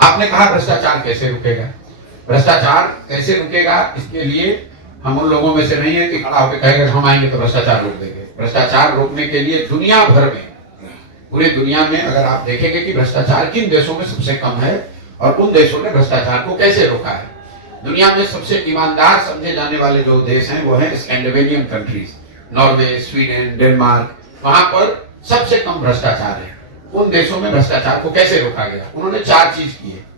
आपने कहा भ्रष्टाचार कैसे रुकेगा? भ्रष्टाचार कैसे रुकेगा, इसके लिए हम उन लोगों में से नहीं है कि खड़ा होकर कहेंगे हम आएंगे तो भ्रष्टाचार रोक देंगे। भ्रष्टाचार रोकने के लिए दुनिया भर में, पूरी दुनिया में अगर आप देखेंगे कि भ्रष्टाचार किन देशों में सबसे कम है और उन देशों ने भ्रष्टाचार को कैसे रोका है। दुनिया में सबसे ईमानदार समझे जाने वाले जो देश हैं वो हैं Scandinavian countries, Norway, Sweden, Denmark. वहां पर सबसे कम भ्रष्टाचार है। उन देशों में भ्रष्टाचार को कैसे रोका गया? उन्होंने 4 चीज की है।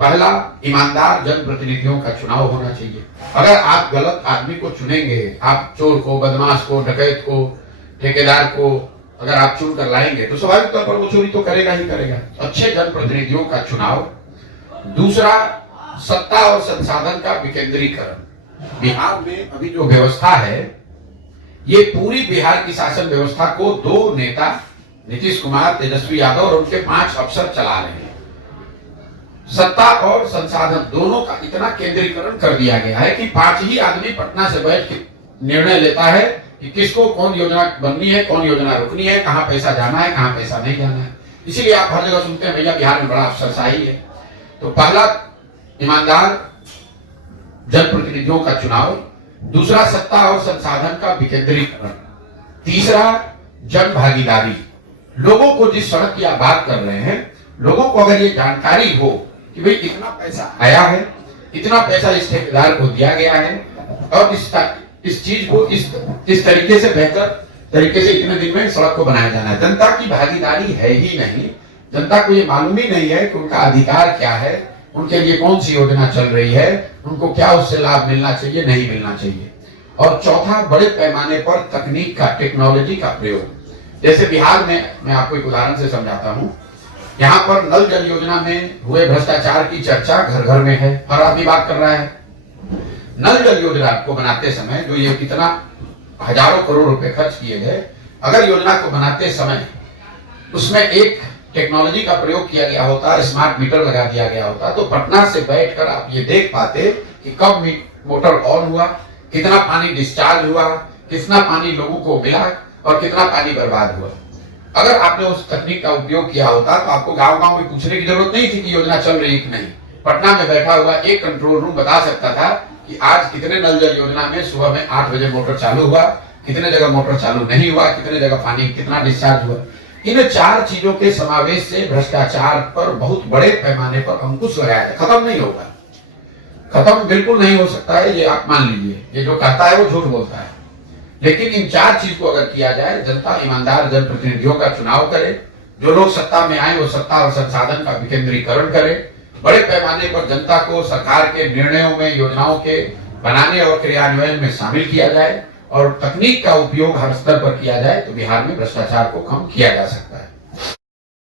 पहला, ईमानदार जनप्रतिनिधियों का चुनाव होना चाहिए। अगर आप गलत आदमी को चुनेंगे, आप चोर को, बदमाश को, डकैत को, ठेकेदार को अगर आप चुनकर लाएंगे तो स्वाभाविक तौर पर वो चोरी तो करेगा ही करेगा। अच्छे जनप्रतिनिधियों का चुनाव। दूसरा, सत्ता और संसाधन का विकेंद्रीकरण। बिहार में अभी जो व्यवस्था है, ये पूरी बिहार की शासन व्यवस्था को 2 नेता, नीतीश कुमार, तेजस्वी यादव और उनके 5 अफसर चला रहे हैं। सत्ता और संसाधन दोनों का इतना केंद्रीकरण कर दिया गया है कि 5 ही आदमी पटना से बैठ के निर्णय लेता है कि किसको कौन योजना बननी है, कौन योजना रुकनी है, कहां पैसा जाना है, कहां पैसा नहीं जाना है। इसीलिए आप हर जगह सुनते हैं भैया बिहार में बड़ा अफसरशाही है। तो पहला, ईमानदार जनप्रतिनिधियों का चुनाव। दूसरा, सत्ता और संसाधन का विकेंद्रीकरण। तीसरा, जन भागीदारी। लोगों को जिस सड़क की आप बात कर रहे हैं, लोगों को अगर ये जानकारी हो कि भाई इतना पैसा आया है, इतना पैसा इस ठेकेदार को दिया गया है और इस चीज को इस तरीके से, बेहतर तरीके से इतने दिन में सड़क को बनाया जाना है। जनता की भागीदारी है ही नहीं। जनता को ये मालूम ही नहीं है कि उनका अधिकार क्या है, उनके लिए कौन सी योजना चल रही है, उनको क्या उससे लाभ मिलना चाहिए, नहीं मिलना चाहिए। और चौथा, बड़े पैमाने पर तकनीक का, टेक्नोलॉजी का प्रयोग। जैसे बिहार में, मैं आपको एक उदाहरण से समझाता हूं। यहाँ पर नल जल योजना में हुए भ्रष्टाचार की चर्चा घर घर में है, हर आदमी बात कर रहा है। नल जल योजना को बनाते समय जो ये कितना हजारों करोड़ रुपए खर्च किए गए, अगर योजना को बनाते समय उसमें एक टेक्नोलॉजी का प्रयोग किया गया होता, स्मार्ट मीटर लगा दिया गया होता, तो पटना से बैठकर आप ये देख पाते कि कब मोटर ऑन हुआ, कितना पानी डिस्चार्ज हुआ, कितना पानी लोगों को मिला और कितना पानी बर्बाद हुआ। अगर आपने उस तकनीक का उपयोग किया होता तो आपको गांव-गांव में पूछने की जरूरत नहीं थी कि योजना चल रही है कि नहीं। पटना में बैठा हुआ एक कंट्रोल रूम बता सकता था कि आज कितने नल जल योजना में सुबह में 8 बजे मोटर चालू हुआ, कितने जगह मोटर चालू नहीं हुआ, कितने जगह पानी कितना डिस्चार्ज हुआ। इन 4 चीजों के समावेश से भ्रष्टाचार पर बहुत बड़े पैमाने पर अंकुश लगाया है। खत्म नहीं होगा, खत्म बिल्कुल नहीं हो सकता है, ये आप मान लीजिए। ये जो कहता है वो झूठ बोलता है। लेकिन इन 4 चीज को अगर किया जाए, जनता ईमानदार जनप्रतिनिधियों का चुनाव करे, जो लोग सत्ता में आए वो सत्ता और संसाधन का विकेंद्रीकरण करे, बड़े पैमाने पर जनता को सरकार के निर्णयों में, योजनाओं के बनाने और क्रियान्वयन में शामिल किया जाए और तकनीक का उपयोग हर स्तर पर किया जाए, तो बिहार में भ्रष्टाचार को कम किया जा सकता है।